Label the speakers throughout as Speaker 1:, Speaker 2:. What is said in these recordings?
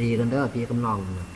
Speaker 1: ดีกันเด้อพี่กำนองนะ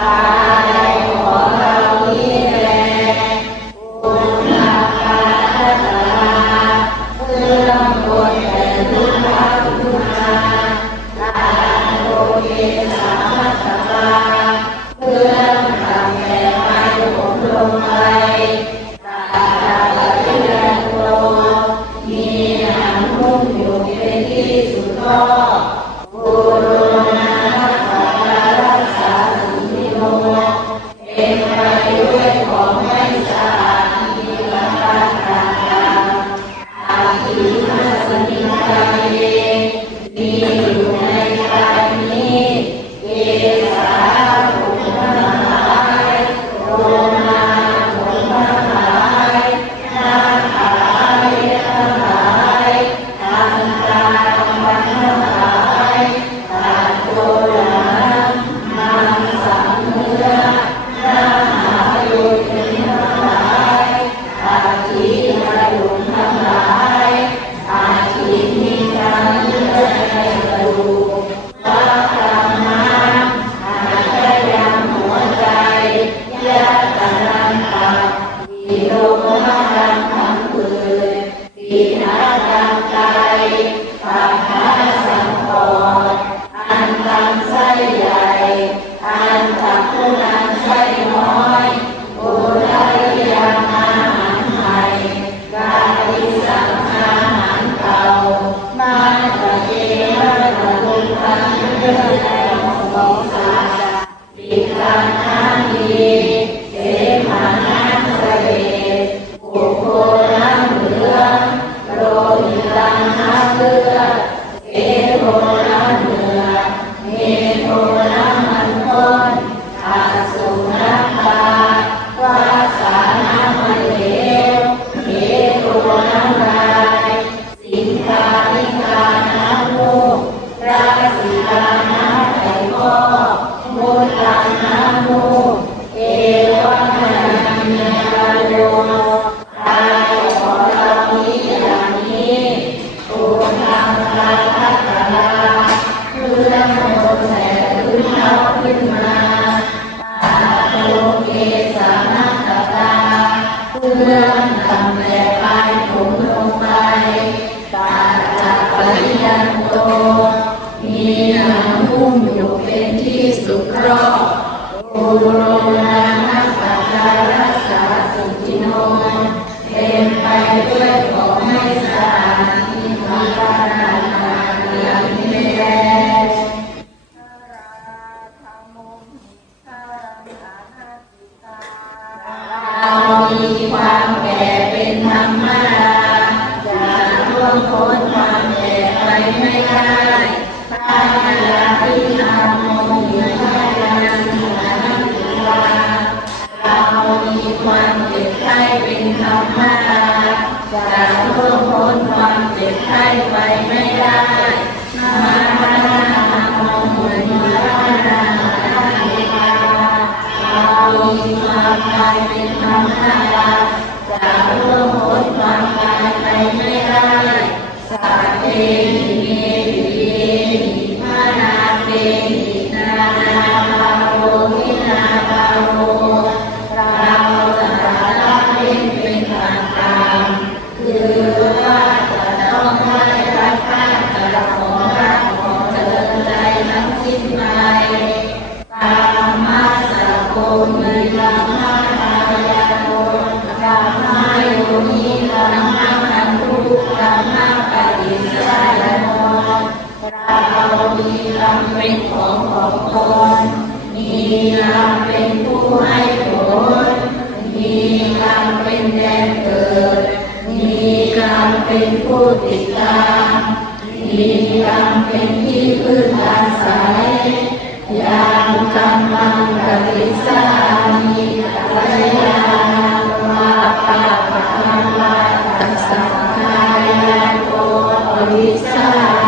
Speaker 1: ก ธรรมเป็นของของตนมีธรรมเป็นผู้ให้ผลมี
Speaker 2: ธรรม
Speaker 1: เป็นแดนเกิด มีธรรมเป็นผู้ติดตามมีธรรมเป็นที่พึ่งอาศัยยามกำลังปฏิสามีระยาะมาปะปะมาตังสากายโกปริสา